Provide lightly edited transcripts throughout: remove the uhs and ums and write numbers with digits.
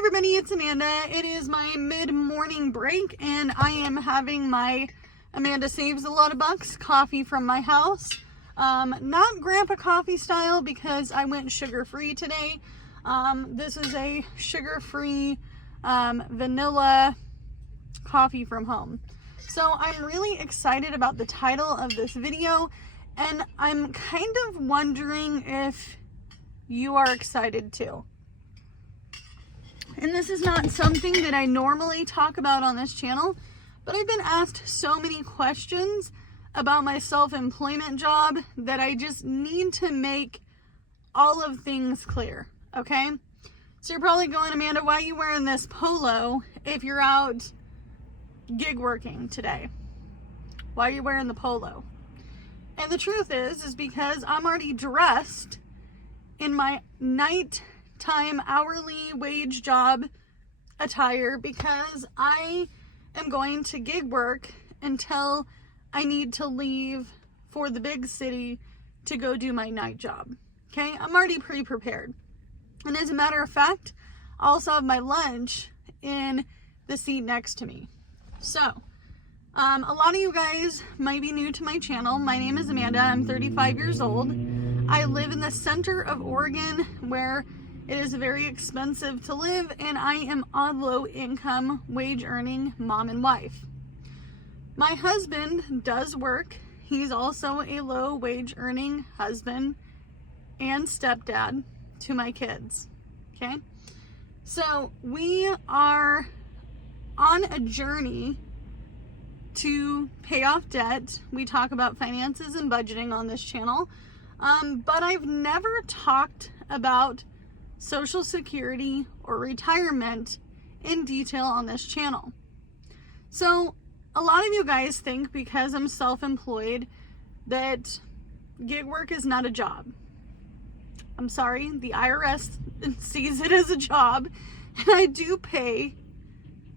everybody, it's Amanda. It is my mid-morning break and I am having my Amanda Saves a Lot of Bucks coffee from my house. Not grandpa coffee style because I went sugar-free today. This is a sugar-free vanilla coffee from home. So I'm really excited about the title of this video, and I'm kind of wondering if you are excited too. And this is not something that I normally talk about on this channel, but I've been asked so many questions about my self-employment job that I just need to make all of things clear, okay? So you're probably going, Amanda, why are you wearing this polo if you're out gig working today? Why are you wearing the polo? And the truth is because I'm already dressed in my nighttime hourly wage job attire because I am going to gig work until I need to leave for the big city to go do my night job. Okay, I'm already pre-prepared. And as a matter of fact, I also have my lunch in the seat next to me. So, a lot of you guys might be new to my channel. My name is Amanda. I'm 35 years old. I live in the center of Oregon where it is very expensive to live, and I am a low income wage earning mom and wife. My husband does work. He's also a low wage earning husband and stepdad to my kids. Okay? So we are on a journey to pay off debt. We talk about finances and budgeting on this channel. But I've never talked about Social Security or retirement in detail on this channel. So a lot of you guys think because I'm self-employed that gig work is not a job. I'm sorry, the IRS sees it as a job, and I do pay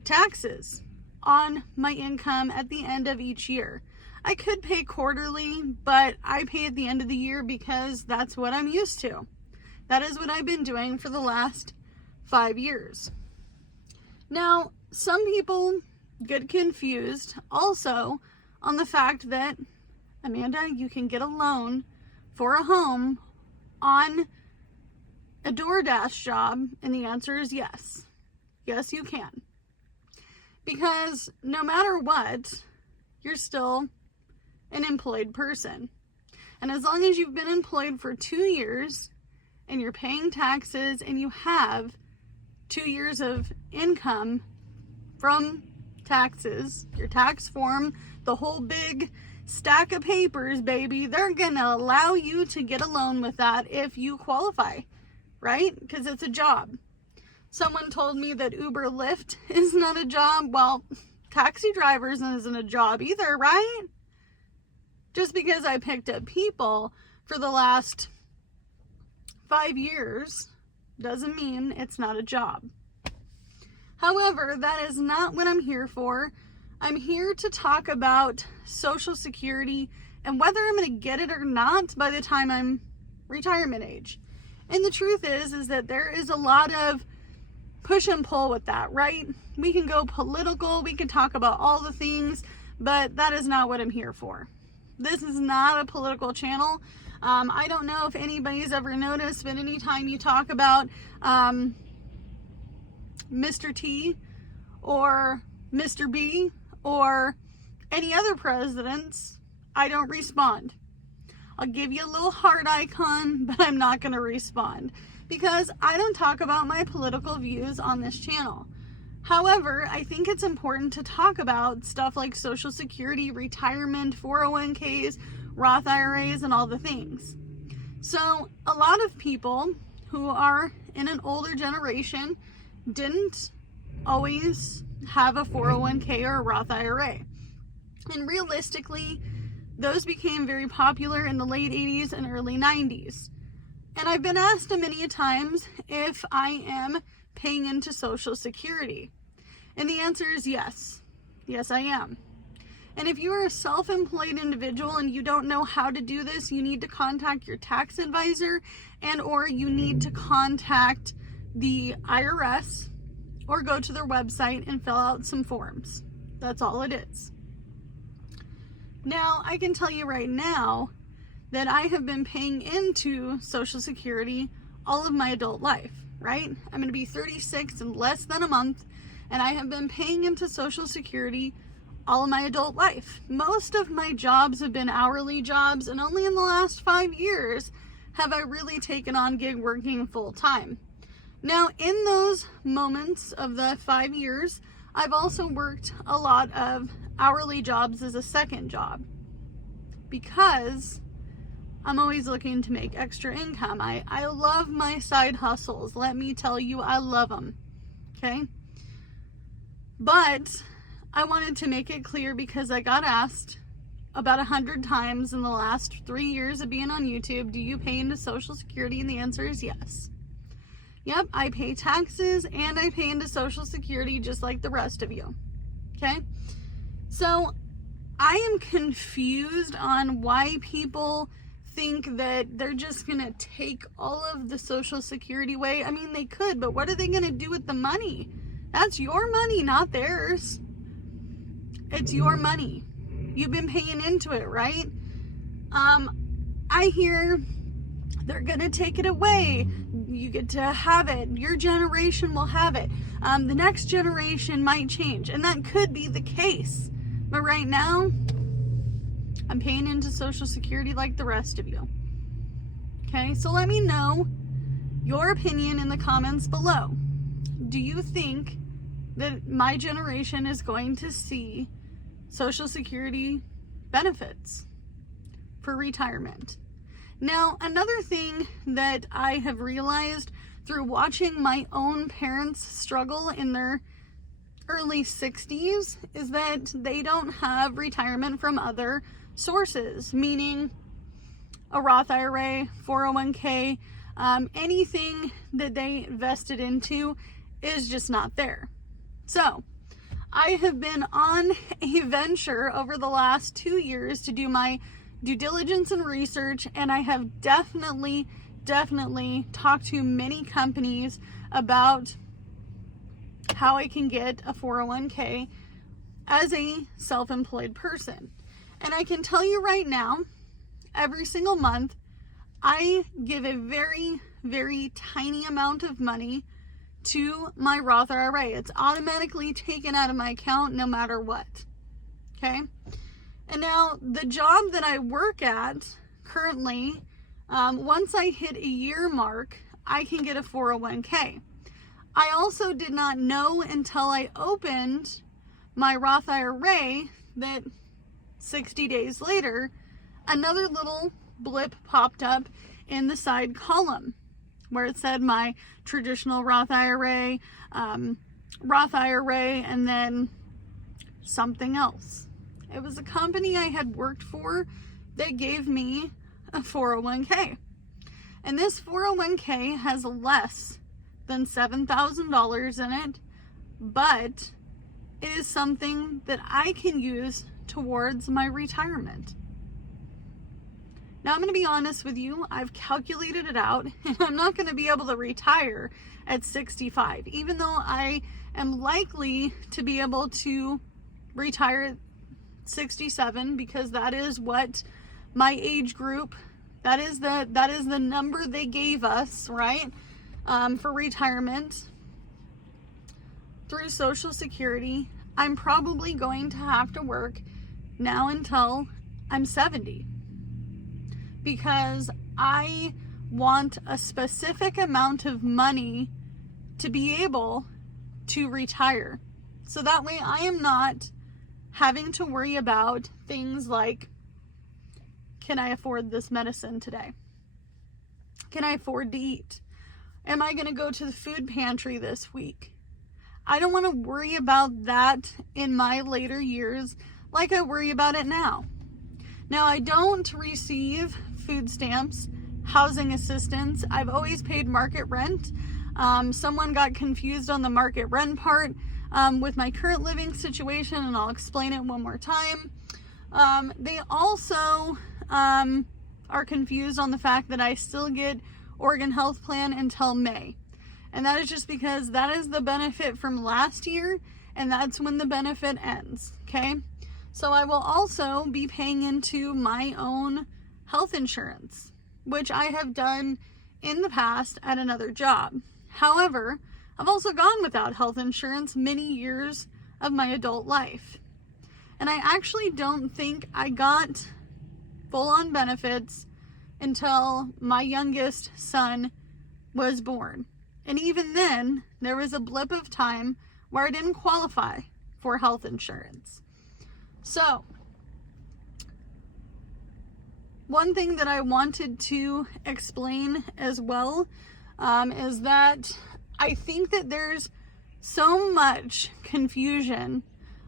taxes on my income at the end of each year. I could pay quarterly, but I pay at the end of the year because that's what I'm used to. That is what I've been doing for the last 5 years. Now, some people get confused also on the fact that, Amanda, you can get a loan for a home on a DoorDash job, and the answer is yes. Yes, you can. Because no matter what, you're still an employed person. And as long as you've been employed for 2 years and you're paying taxes and you have 2 years of income from taxes, your tax form, the whole big stack of papers, baby, they're gonna allow you to get a loan with that if you qualify, right? Because it's a job. Someone told me that Uber Lyft is not a job. Well, taxi drivers isn't a job either, right? Just because I picked up people for the last 5 years doesn't mean it's not a job. However, that is not what I'm here for. I'm here to talk about Social Security and whether I'm going to get it or not by the time I'm retirement age. And the truth is that there is a lot of push and pull with that, right? We can go political, we can talk about all the things, but that is not what I'm here for. This is not a political channel. I don't know if anybody's ever noticed, but anytime you talk about Mr. T or Mr. B or any other presidents, I don't respond. I'll give you a little heart icon, but I'm not going to respond because I don't talk about my political views on this channel. However, I think it's important to talk about stuff like Social Security, retirement, 401ks, Roth IRAs, and all the things. So a lot of people who are in an older generation didn't always have a 401k or a Roth IRA. And realistically, those became very popular in the late 80s and early 90s. And I've been asked many times if I am paying into Social Security. And the answer is yes. Yes, I am. And if you are a self-employed individual and you don't know how to do this, you need to contact your tax advisor and or you need to contact the IRS or go to their website and fill out some forms. That's all it is. Now, I can tell you right now that I have been paying into Social Security all of my adult life, right? I'm going to be 36 in less than a month, and I have been paying into Social Security all of my adult life. Most of my jobs have been hourly jobs, and only in the last 5 years have I really taken on gig working full time. Now, in those moments of the 5 years, I've also worked a lot of hourly jobs as a second job because I'm always looking to make extra income. I love my side hustles. Let me tell you, I love them. Okay? But I wanted to make it clear because I got asked about 100 times in the last 3 years of being on YouTube, do you pay into Social Security? And the answer is yes. Yep, I pay taxes and I pay into Social Security just like the rest of you. Okay? So I am confused on why people think that they're just going to take all of the Social Security away. I mean, they could, but what are they going to do with the money? That's your money, not theirs. It's your money. You've been paying into it, right? I hear they're going to take it away. You get to have it. Your generation will have it. The next generation might change, and that could be the case. But right now, I'm paying into Social Security like the rest of you. Okay, so let me know your opinion in the comments below. Do you think that my generation is going to see Social Security benefits for retirement? Now, another thing that I have realized through watching my own parents struggle in their early 60s is that they don't have retirement from other sources, meaning a Roth IRA, 401k, anything that they invested into is just not there. So I have been on a venture over the last 2 years to do my due diligence and research, and I have definitely talked to many companies about how I can get a 401k as a self-employed person. And I can tell you right now, every single month, I give a very, very tiny amount of money to my Roth IRA. It's automatically taken out of my account no matter what. Okay? And now, the job that I work at currently, once I hit a year mark, I can get a 401k. I also did not know until I opened my Roth IRA that 60 days later, another little blip popped up in the side column where it said my traditional Roth IRA, and then something else. It was a company I had worked for that gave me a 401k. And this 401k has less than $7,000 in it, but it is something that I can use towards my retirement. Now, I'm going to be honest with you, I've calculated it out, and I'm not going to be able to retire at 65, even though I am likely to be able to retire at 67, because that is what my age group, that is the number they gave us, right, for retirement through Social Security. I'm probably going to have to work now until I'm 70, because I want a specific amount of money to be able to retire. So that way I am not having to worry about things like, can I afford this medicine today? Can I afford to eat? Am I going to go to the food pantry this week? I don't want to worry about that in my later years like I worry about it now. Now, I don't receive food stamps, housing assistance. I've always paid market rent. Someone got confused on the market rent part with my current living situation, and I'll explain it one more time. They also are confused on the fact that I still get Oregon Health Plan until May. And that is just because that is the benefit from last year, and that's when the benefit ends, okay? So I will also be paying into my own health insurance, which I have done in the past at another job. However, I've also gone without health insurance many years of my adult life. And I actually don't think I got full-on benefits until my youngest son was born. And even then, there was a blip of time where I didn't qualify for health insurance. So, one thing that I wanted to explain as well is that I think that there's so much confusion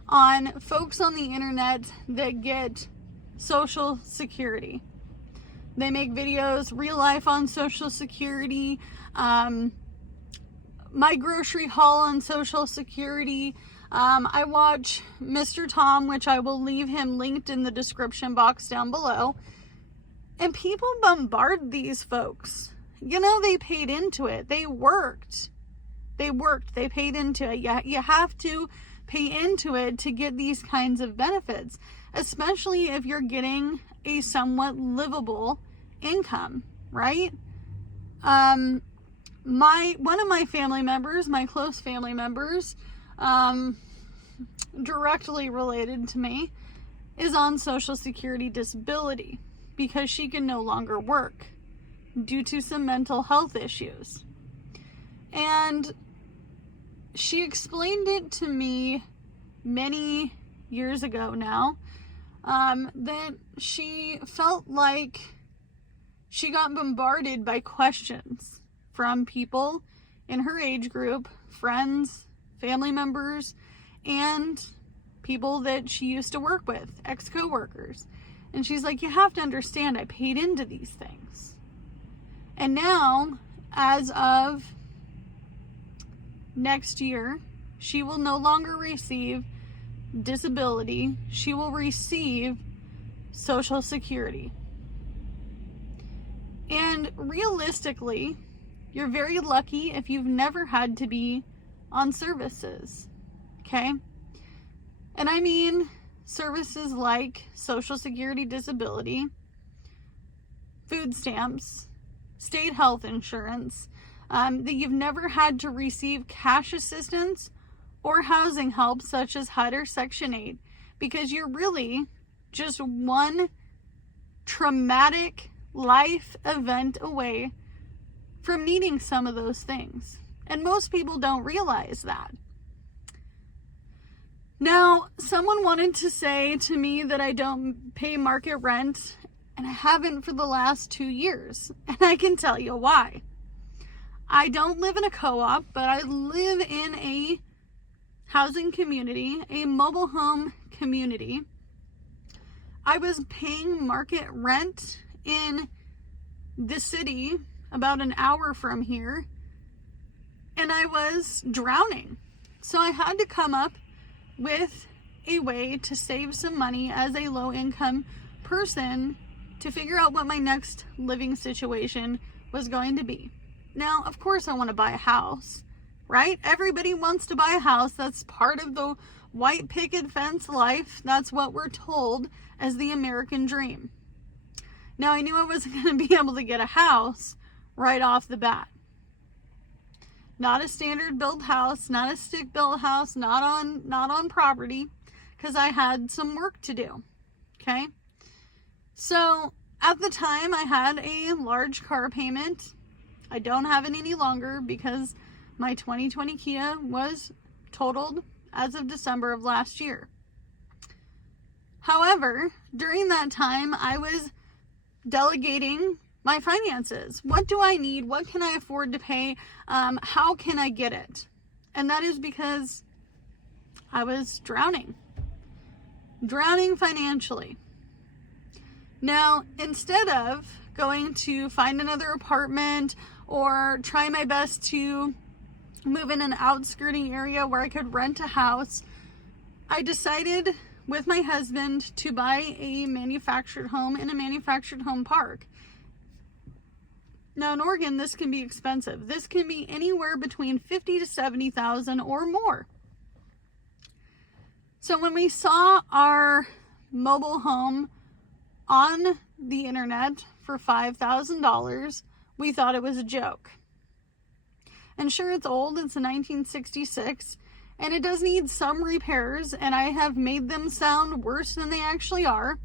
on folks on the internet that get Social Security. They make videos, real life on Social Security, my grocery haul on Social Security. I watch Mr. Tom, which I will leave him linked in the description box down below. And people bombard these folks. You know, they paid into it. They worked. They paid into it. You have to pay into it to get these kinds of benefits, especially if you're getting a somewhat livable income, right? One of my family members, my close family members, directly related to me, is on Social Security disability because she can no longer work due to some mental health issues. And she explained it to me many years ago now, that she felt like she got bombarded by questions from people in her age group, friends, family members, and people that she used to work with, ex-coworkers. And she's like, you have to understand, I paid into these things. And now, as of next year, she will no longer receive disability. She will receive Social Security. And realistically, you're very lucky if you've never had to be on services, okay? And I mean services like Social Security disability, food stamps, state health insurance, that you've never had to receive cash assistance or housing help such as HUD or Section 8, because you're really just one traumatic life event away from needing some of those things. And most people don't realize that. Now, someone wanted to say to me that I don't pay market rent, and I haven't for the last 2 years. And I can tell you why. I don't live in a co-op, but I live in a housing community, a mobile home community. I was paying market rent in the city about an hour from here, and I was drowning. So I had to come up with a way to save some money as a low-income person to figure out what my next living situation was going to be. Now, of course, I want to buy a house, right? Everybody wants to buy a house. That's part of the white picket fence life. That's what we're told as the American dream. Now, I knew I wasn't going to be able to get a house right off the bat. Not a standard built house, not a stick built house, not on property, because I had some work to do. Okay? So, at the time, I had a large car payment. I don't have it any longer because my 2020 Kia was totaled as of December of last year. However, during that time, I was delegating my finances. What do I need? What can I afford to pay? How can I get it? And that is because I was drowning financially. Now, instead of going to find another apartment or try my best to move in an outskirting area where I could rent a house, I decided with my husband to buy a manufactured home in a manufactured home park. Now in Oregon, this can be expensive. This can be anywhere between $50,000 to $70,000 or more. So when we saw our mobile home on the internet for $5,000, we thought it was a joke. And sure, it's old, it's a 1966, and it does need some repairs, and I have made them sound worse than they actually are.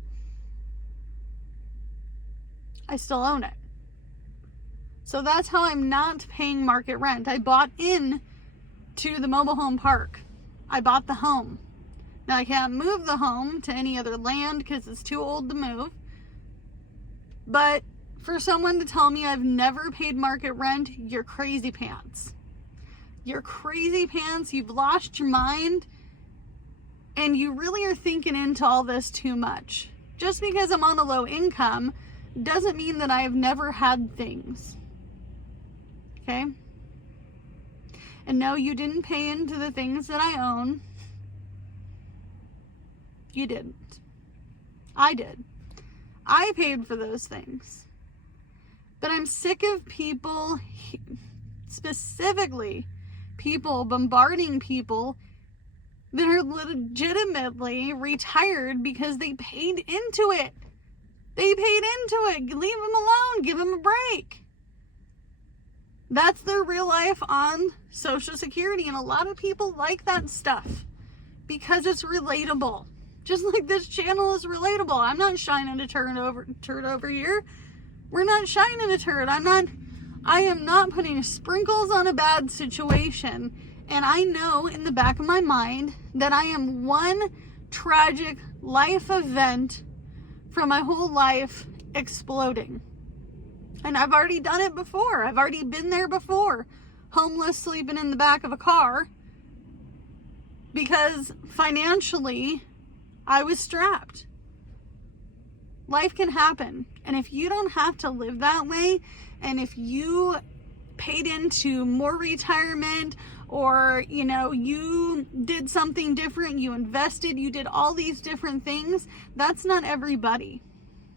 I still own it. So that's how I'm not paying market rent. I bought in to the mobile home park. I bought the home. Now I can't move the home to any other land because it's too old to move. But for someone to tell me I've never paid market rent, you're crazy pants. You're crazy pants. You've lost your mind. And you really are thinking into all this too much. Just because I'm on a low income doesn't mean that I have never had things. Okay? And no, you didn't pay into the things that I own. You didn't. I did. I paid for those things. But I'm sick of people, specifically people bombarding people that are legitimately retired because they paid into it. They paid into it. Leave them alone. Give them a break. That's their real life on Social Security. And a lot of people like that stuff because it's relatable. Just like this channel is relatable. I'm not shining a turd over here. We're not shining a turd. I am not putting sprinkles on a bad situation. And I know in the back of my mind that I am one tragic life event from my whole life exploding. And I've already done it before. I've already been there before. Homeless, sleeping in the back of a car. Because financially, I was strapped. Life can happen. And if you don't have to live that way, and if you paid into more retirement, or, you did something different, you invested, you did all these different things, that's not everybody.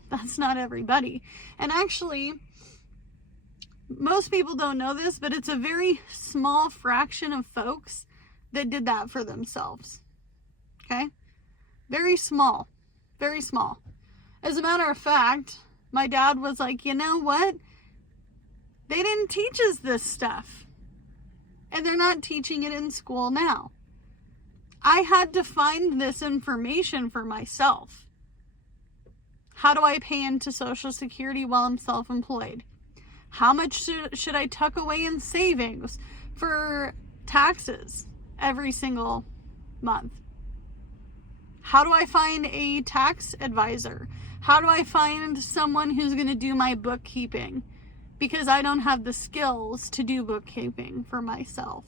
That's not everybody. And actually, most people don't know this, but it's a very small fraction of folks that did that for themselves. Okay? Very small. Very small. As a matter of fact, my dad was like, you know what? They didn't teach us this stuff. And they're not teaching it in school now. I had to find this information for myself. How do I pay into Social Security while I'm self-employed? How much should I tuck away in savings for taxes every single month? How do I find a tax advisor? How do I find someone who's going to do my bookkeeping? Because I don't have the skills to do bookkeeping for myself.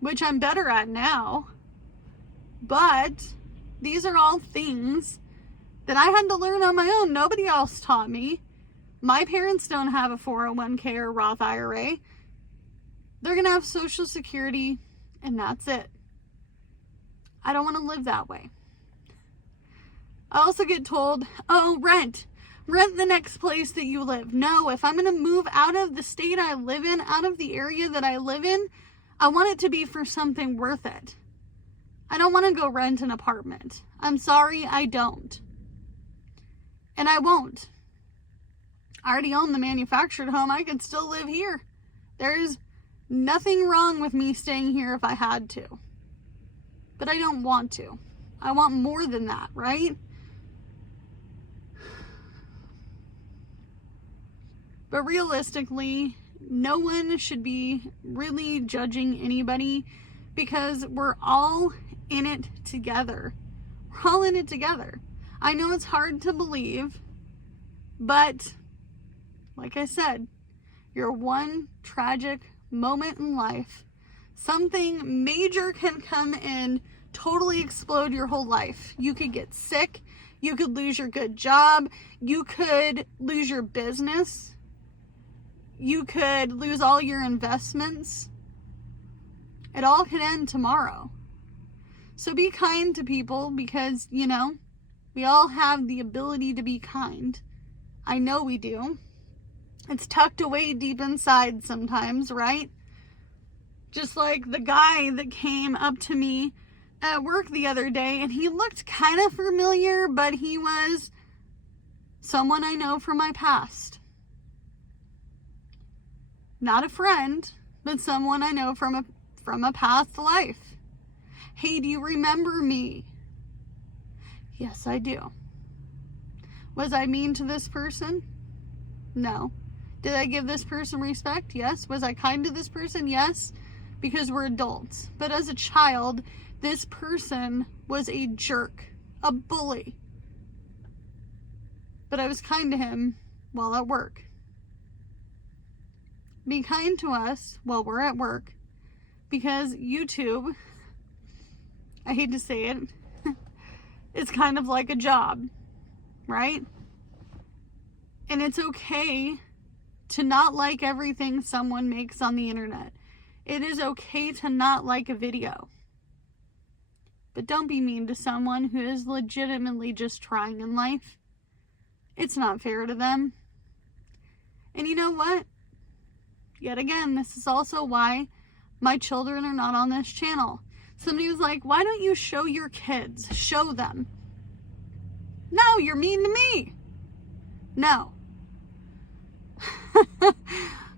Which I'm better at now. But these are all things that I had to learn on my own. Nobody else taught me. My parents don't have a 401k or Roth IRA. They're going to have Social Security, and that's it. I don't want to live that way. I also get told, oh, rent the next place that you live. No, if I'm going to move out of the state I live in, out of the area that I live in, I want it to be for something worth it. I don't want to go rent an apartment. I'm sorry, I don't. And I won't. I already own the manufactured home. I could still live here. There's nothing wrong with me staying here if I had to. But I don't want to. I want more than that, right? But realistically, no one should be really judging anybody because we're all in it together. We're all in it together. I know it's hard to believe, but like I said, you're one tragic moment in life. Something major can come and totally explode your whole life. You could get sick. You could lose your good job. You could lose your business. You could lose all your investments. It all could end tomorrow. So be kind to people because, we all have the ability to be kind. I know we do. It's tucked away deep inside sometimes, right? Just like the guy that came up to me at work the other day, and he looked kind of familiar, but he was someone I know from my past. Not a friend, but someone I know from a past life. Hey, do you remember me? Yes, I do. Was I mean to this person? No. Did I give this person respect? Yes. Was I kind to this person? Yes. Because we're adults. But as a child, this person was a jerk, a bully. But I was kind to him while at work. Be kind to us while we're at work, because YouTube, I hate to say it, it's kind of like a job, right? And it's okay to not like everything someone makes on the internet. It is okay to not like a video. But don't be mean to someone who is legitimately just trying in life. It's not fair to them. And you know what? Yet again, this is also why my children are not on this channel. Somebody was like, why don't you show your kids? Show them. No, you're mean to me. No.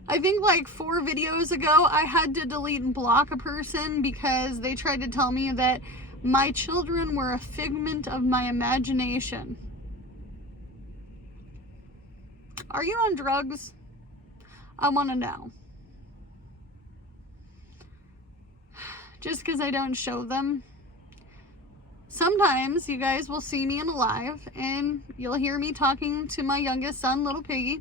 I think like 4 videos ago, I had to delete and block a person because they tried to tell me that my children were a figment of my imagination. Are you on drugs? I want to know. Just because I don't show them. Sometimes you guys will see me in a live and you'll hear me talking to my youngest son, Little Piggy.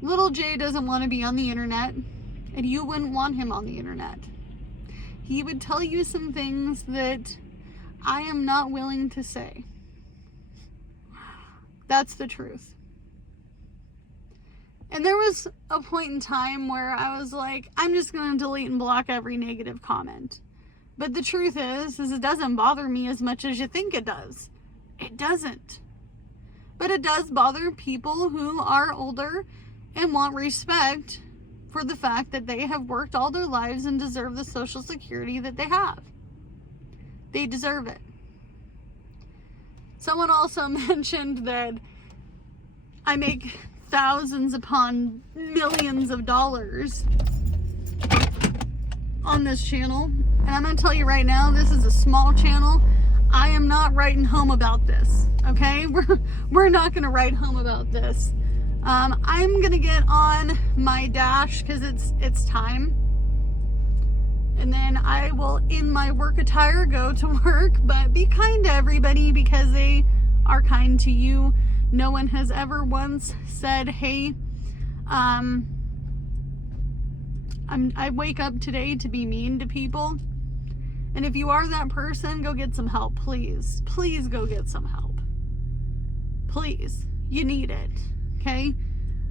Little Jay doesn't want to be on the internet, and you wouldn't want him on the internet. He would tell you some things that I am not willing to say. That's the truth. And there was a point in time where I was like, I'm just going to delete and block every negative comment. But the truth is it doesn't bother me as much as you think it does. It doesn't. But it does bother people who are older and want respect for the fact that they have worked all their lives and deserve the Social Security that they have. They deserve it. Someone also mentioned that I make thousands upon millions of dollars on this channel. And I'm going to tell you right now, this is a small channel. I am not writing home about this, okay? We're not going to write home about this. I'm going to get on my dash because it's time. And then I will, in my work attire, go to work. But be kind to everybody because they are kind to you. No one has ever once said, hey, I wake up today to be mean to people. And if you are that person, go get some help, please. Please go get some help. Please. You need it. Okay?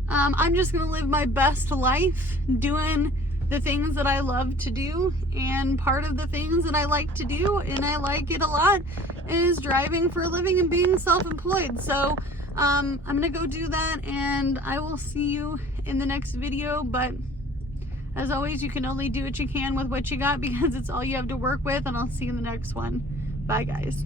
I'm just going to live my best life doing the things that I love to do. And part of the things that I like to do, and I like it a lot, is driving for a living and being self-employed. So I'm going to go do that, and I will see you in the next video. But as always, you can only do what you can with what you got because it's all you have to work with, and I'll see you in the next one. Bye, guys.